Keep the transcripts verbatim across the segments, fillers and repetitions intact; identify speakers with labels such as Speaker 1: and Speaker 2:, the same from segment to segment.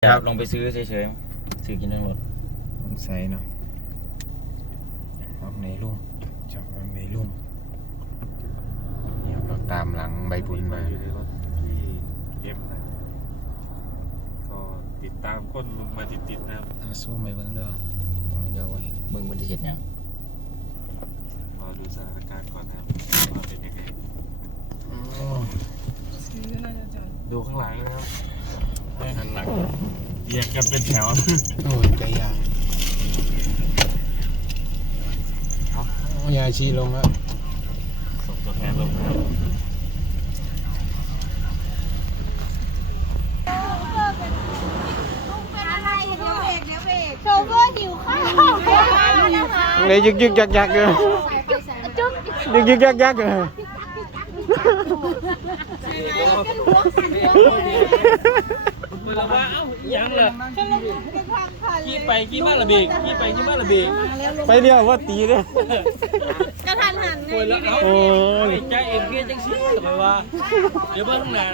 Speaker 1: ครับลองไปซื้อเฉยๆซื้อกินทั้งรถ
Speaker 2: สงสัยเนาะเอาไหนลุงจับเอาไหนลุงเนี่ยเราตามหลังใบบุญมา
Speaker 3: อยู่ในรถที่เอ็มนะก็ติดตามก้นลุงมาติดๆนะครับ
Speaker 2: เอาสู้ไม่เบิ่งเด้อเดี๋ยวไว้
Speaker 1: มึงมันจะเห็นยัง
Speaker 3: รอดูสถานการณ์ก่อนนะครับว่าเป็นยังไงดูข้างหลังนะครับข้างหลังเรียงกันเป็นแถว
Speaker 2: โอ้ยใจยากเอายาชีลงแล้ว
Speaker 3: ส่งตัวแทนลงครับ
Speaker 4: โชเฟอร์หิวข้าว
Speaker 2: เลยยึกยึกยักยักเลยยึกยึกยักยักเลย
Speaker 5: เวลาว่าเอ้ายังเลยขี่ไปขี่มาละเบกขี่ไปขี่มาละเบก
Speaker 2: ไปเดียวว่าตีเลย
Speaker 4: กระทันหัน
Speaker 5: เลยแล้วเอาใจเอ็มเกียจังซี่ไปว่าเดี๋ยวเบิ่งหน้า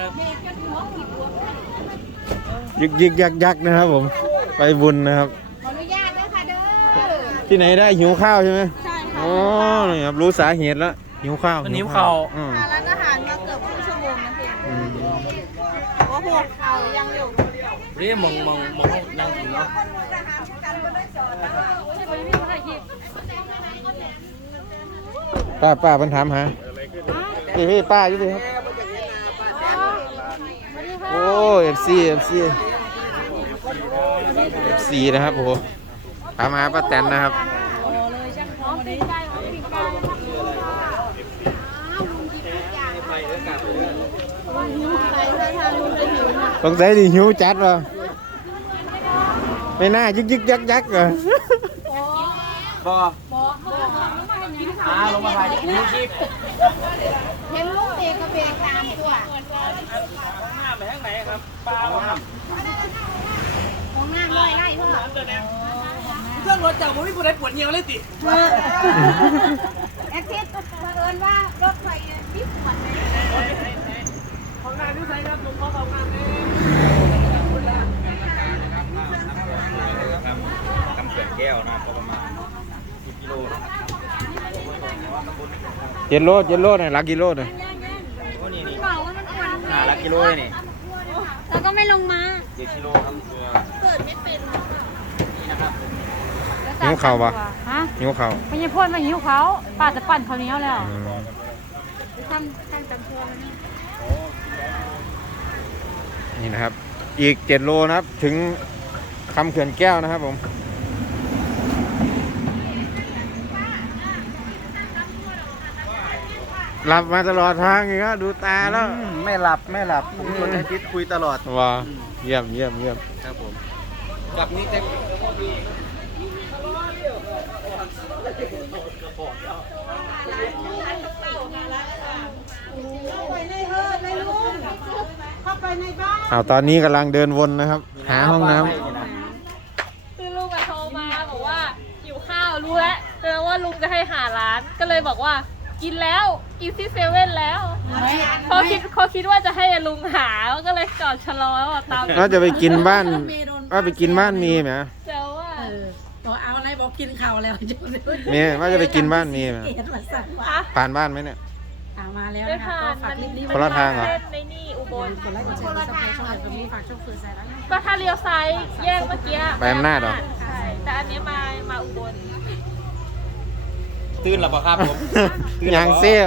Speaker 2: ยึกยึกยักยักนะครับผมไปบุญนะครับ
Speaker 4: ขออนุญาตนะคะเด้อ
Speaker 2: ที่ไหนได้หิวข้าวใช่ไหม
Speaker 4: ใช่ค่ะ
Speaker 2: อ๋อนี่ครับรู้สาเหตุแล้วหิวข้าว
Speaker 5: หิวข้าว
Speaker 4: ร้านอาหารมาเกือบครึ่งชั่วโมงนะพี่โอ้โหเอายังอยู่
Speaker 5: เรียมองมองมองนั่งกินเนาะ
Speaker 2: ป้าป้าเพิ่นถามหาพี่พี่ป้าอยู่พี่ครับโอ้เอฟซีเอฟซีเอฟซีนะครับโอ้โหถามหาป้าแตนนะครับสงสัยดิหิวจัดวะไม่น่ายึกยึกยักยักเหรอ
Speaker 5: บ่อาลงมาถ่ายยูชิป
Speaker 4: เห็นลูกเตะกระเบงตามตัว
Speaker 5: หน้าไปทางไหนครับปลาลงน้
Speaker 4: ำของน้ำลอยไล่ทั่ว
Speaker 5: เครื่องรถจากผมไม่ปวดปวดเหี่ยวเลยติ
Speaker 4: แอคทิสบังเอิญว่ารถไฟดิบผ่านไหม
Speaker 5: ของนายดูใส่ครับลุงพ่อของนาย
Speaker 1: ทำเขื่อนแก้วนะประมาณสิบกิโล
Speaker 2: เจ็ดโลเจ็ดโลหน่อยลักกิโลหน่อย
Speaker 1: ก็นี่นี่หาลักกิโลเลยนี่
Speaker 4: แล้วก็ไม่ลงมา
Speaker 1: เจ็ดกิโลครับ
Speaker 4: เปิดไม่เป็น
Speaker 1: นี่นะครับ
Speaker 2: หิวเข่าปะ
Speaker 6: ฮะ
Speaker 2: หิวเข่า
Speaker 6: ไม่ใช่พ่นมาหิวเขาป้าจะปั่นเขาเนี้ยแล้ว
Speaker 4: ทำทำจำตัว
Speaker 2: นี่นะครับอีกเจ็ดโลนะครับถึงคำเขื่อนแก้วนะครับผมหลับมาตลอดทางอย่างเงี้ยดูตาแล้ว
Speaker 1: ไม่หลับไม่หลับผมคนให้พิษคุยตลอด
Speaker 2: ว้าเยี่ยมเยี่ยมเยี่ยม
Speaker 1: ครับผมกลับนี้เต็ม
Speaker 2: เอาตอนนี้กำลังเดินวนนะครับหาห้องน้ำ
Speaker 6: คือลุงมาโทรมาบอกว่าหิวข้าวรู้แล้วแปลว่าลุงจะให้หาร้านก็เลยบอกว่ากินแล้วกินที่เซเว่นแล้วเขาคิดเขาคิดว่าจะให้ลุงหาก็เลยจอดชะลอแล้วตาม
Speaker 2: ก็จะไปกินบ้านว่าไปกินบ้านมีไหม
Speaker 6: เจ้าว่า
Speaker 4: บอกเอาอะไรบอกกินข้าวแล้ว
Speaker 2: มีว่าจะไปกินบ้านมีไหมผ่านบ้านไหมเนี่ย
Speaker 4: มาแล้วนะคะก็ฝากคลิปนี้
Speaker 2: คนละทางเหรอ
Speaker 6: ในนี่อุบล
Speaker 4: คนละทางคนละทางช่องไหนฝากช่องเฟื่องใส่แล้ว
Speaker 6: ก็ถ้าเลี้ยวซ้ายแยกเมื่อกี้
Speaker 2: ไปอำนาจเหรอ
Speaker 6: ใช่แต่อันนี้มามาอุบล
Speaker 1: ตื่นหรือเปล่าครับผม
Speaker 2: ยังเสี้ย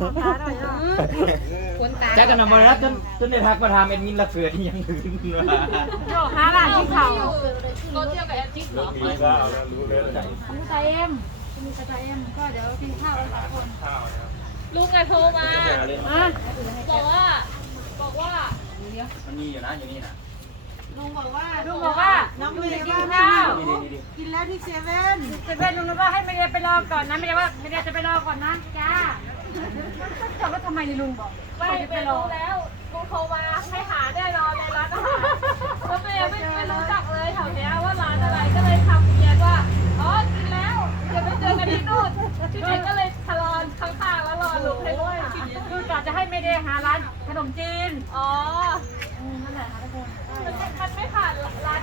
Speaker 1: แจ็คกันนำมาแล้วจนจนได้ทักมาทำเอ็นมินละเสือที่ยังตื่น
Speaker 6: โย่ห้าล้านที่เขาก็เที่ยวกับแอนทิกเหรอ
Speaker 3: มีข้าวแล้วรู้เลย
Speaker 6: มีไทเอ็มมีไทเอ็มก็เดี๋ยวกินข้าวแล้วสองคนลุงอะโทรมาบอกว่าบอกว่า
Speaker 1: มันมีอยู่นะอยู่นี่นะ
Speaker 4: ลุงบอกว่า
Speaker 6: ลุงบอกว่า
Speaker 4: น้องเมย์กินข้าวกินแล้วที่เซเว่น
Speaker 6: เซเว่นลุงบอกว่าให้เมย์ไปรอก่อนนะไม่ได้ว่าเมย์จะไปรอก่อนนะจ้าถามว่าทำไมลุงบอกไม่ไปรอแล้วลุงโทรมาให้หาแน่นอนในร้านอาหารแล้วเมย์ไม่ไม่รู้จักเลยแถวเนี้ยว่าร้านอะไรก็เลยทำเมียว่าอ๋อกินแล้วเดี๋ยวไปเจอกันที่นู่นที่นี่ก็เลยทะลอนข้างๆแล้วรอลุงให้ด้วยลุงกะจะให้เมย์หาร้านขนมจีนอ๋อนั่นแหละค่ะทุกคนมันไม่ผ่านร้าน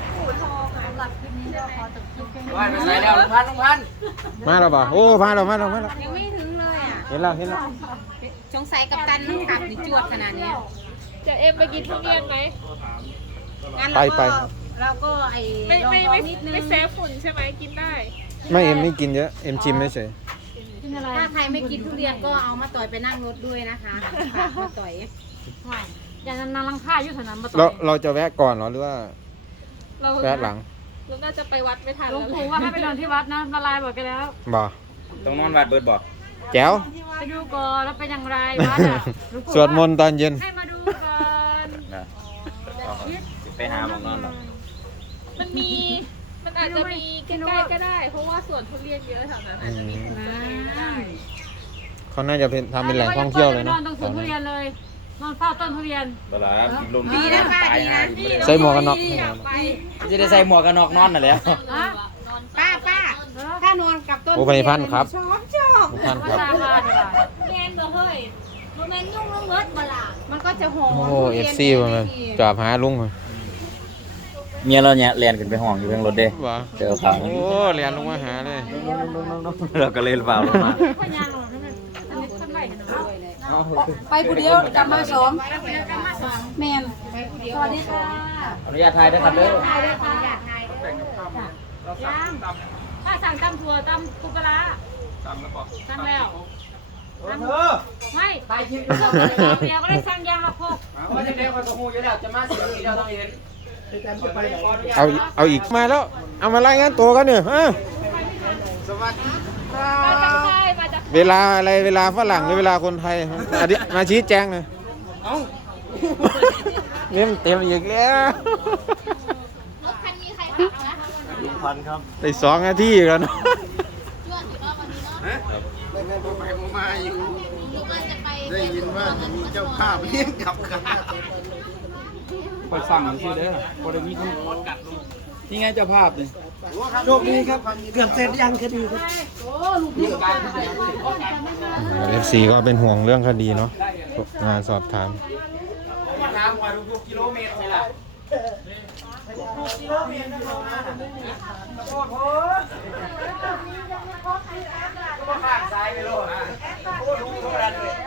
Speaker 1: ว่าไปใส่แล้วลุงพันลุงพัน
Speaker 2: มาแล้วบ่โอ้มาแล้วมาแล้วมาแล้ว
Speaker 4: ยังไม่ถึงเลยอ่ะ
Speaker 2: เห็นแล้วเห็นแล้ว
Speaker 4: สงสัยกับตันน้ำกลับนี่จวดขนาดนี้
Speaker 6: จะเอ็มไปกินทุเรียนไหม
Speaker 4: งั้นเราก็เราก็ไอ้
Speaker 6: ไม่
Speaker 4: ลอง
Speaker 6: ไม่
Speaker 4: ท้อ
Speaker 6: ไม่
Speaker 4: งนิดนึง
Speaker 6: ไม่แซฟฝุ่นใช่ไหมกินได้
Speaker 2: ไม่เอ็มไม่กินเยอะเอ็มชิมไม่เฉย
Speaker 6: กินอะไร
Speaker 4: ถ้าใครไม่กินทุเรียนก็เอามาต่อยไปนั่งรถด้วยนะคะฝากมาต่อย
Speaker 6: อย่างนั้นนางลังค่าอยู่แถวนั้นมาต่
Speaker 2: เรา
Speaker 6: อย
Speaker 2: เราจะแวะก่อนเหรอหรือว่า
Speaker 6: เรา
Speaker 2: แวะหลัง
Speaker 6: เราน่าจะไปวัดไม่ทันหลวงปู่ว่าให้ไปนอนที่วัดนะละลายบอกกันแล้ว
Speaker 2: บ่
Speaker 1: ต้องนอนวัดเบิดบอก
Speaker 2: แจ๋ว
Speaker 6: ไปดูก่อนแล้วเป็นอย่างไรวัดอ่ะหลวงปู่
Speaker 2: สวดมนต์ตอนเย็น
Speaker 6: ให้มาดูก่อน
Speaker 1: นะไปหาหมองนอนหรอก
Speaker 6: มันมีมันอาจจะมีใกล้ๆก็ได้ เพราะว่าสวนทุเรียนเยอะแถวนั้นอาจจะมีทุเรียนได้
Speaker 2: เขาน่าจะเป็นทำเป็นแหล่งท่องเที่ยวเลย
Speaker 6: น
Speaker 2: เนาะ
Speaker 6: อนตรงสวนทุเรียนเลย นอนเฝ้าต้นทุเรียน
Speaker 1: เวลากินลม
Speaker 4: ดีนะป้าดีนะ
Speaker 2: ใส่หมวกกันน็อก
Speaker 6: อยากไป
Speaker 1: จะได้ใส่หมวกกันน็อกนอนน่ะแล้ว
Speaker 6: ฮะ
Speaker 4: ป้าป้าถ้านอนกับต้น
Speaker 2: โอ้พันพันครับ
Speaker 4: ชอบชอบ
Speaker 2: ท่าน
Speaker 6: ภา
Speaker 2: ครับ
Speaker 6: ษาลาวเนี่ยล่ะ
Speaker 7: แมนบ่เฮ้ยบ่แมนยุ่งเรื่องเบิดบ่ล่ะ
Speaker 4: มันก็จะหอม
Speaker 2: โอ้เอฟซีประมาณจอบหาลุงเลย
Speaker 1: เมียเราเนี่ยเรียนขึ้นไปห้องอยู่เพียงรถเด้
Speaker 2: ว้า
Speaker 1: เจอเขา
Speaker 2: โอ้เรียนลงมาหาเลย
Speaker 1: เราก็เลยเปล่าลงมา
Speaker 6: พยางหรอกอันนี้ทำไรกันเนาะ
Speaker 4: ไปผู้เดียวกลับมาสองแมนสวัสดีค่ะ
Speaker 1: อนุญาตถ่ายได้ครับเด้อ
Speaker 4: ถ่ายด้วยค่ะอยากถ่าย
Speaker 6: ย่างถ้าสั่งตำถั่วตำปูปลาร้าสั่งแล้วบอกสั่งแล้ว
Speaker 1: เธอ
Speaker 6: ไม่
Speaker 1: ถ่ายคลิป
Speaker 6: เครื่องเดียวก็ได้สั่งยางละพก
Speaker 1: ว่าจะเด็กคนสมูอยู่แล้วจะมาเสียงเดียวต้องเห็น
Speaker 2: เอาเอาอีกมาแล้ว เอามารายงานตัวกันเนี่ยฮะ
Speaker 6: มาจากไทยมาจาก
Speaker 2: เวลาอะไรเวลาฝรั่งหรือเวลาคนไทยอธิมาชี้แจงหน่อยเอ้าเนี่ยมันเต็มอีกแล้ว
Speaker 7: รถคันนี้ใครขับนะ
Speaker 1: พันครับ
Speaker 2: ไปสองนาทีแล้วเนาะ
Speaker 7: จวดอยู่รอบวันนี้เนาะไม่ไม่ไปมาอยู่รู้ว่าจะไปได้ยินว่าจะมีเจ้าภาพเลี้ยงกับข้าว
Speaker 5: ไปสั่งชื่อเด้อพอได้มีคนนี่ไงเจ้าภาพเลยโชคดีครับเกือบเสร็จยังคดีครับ
Speaker 2: เอฟซีก็เป็นห่วงเรื่องคดีเนาะงานสอบถาม
Speaker 1: ถามว่าทุกกิโลเมตรใช่ล่ะกิโลเมตรนะโอ้โหก็ข้างซ้ายไปโลดอ่ะโอ้ดูทุกระดับเลย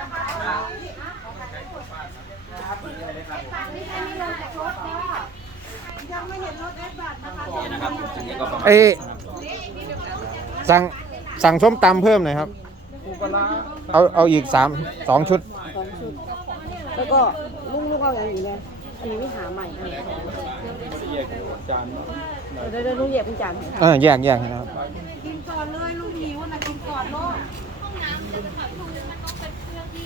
Speaker 1: นะครับทีนี้ก็ประมาณ
Speaker 2: เอ้ยสั่งสั่งส้มตำเพิ่มหน่อยครับ เอาเอาอีกสามสองชุด
Speaker 4: แล้วก็ลุงลุงเอาอย่างนี้เลยอันนี้ไม่หาใหม่เดี๋ยวเดี๋ยวลุงเหยียบเป็นจานให้
Speaker 2: เออแยกแยกนะครับ
Speaker 4: กินก่อนเลยลุงหิวนะกินก่อนโลด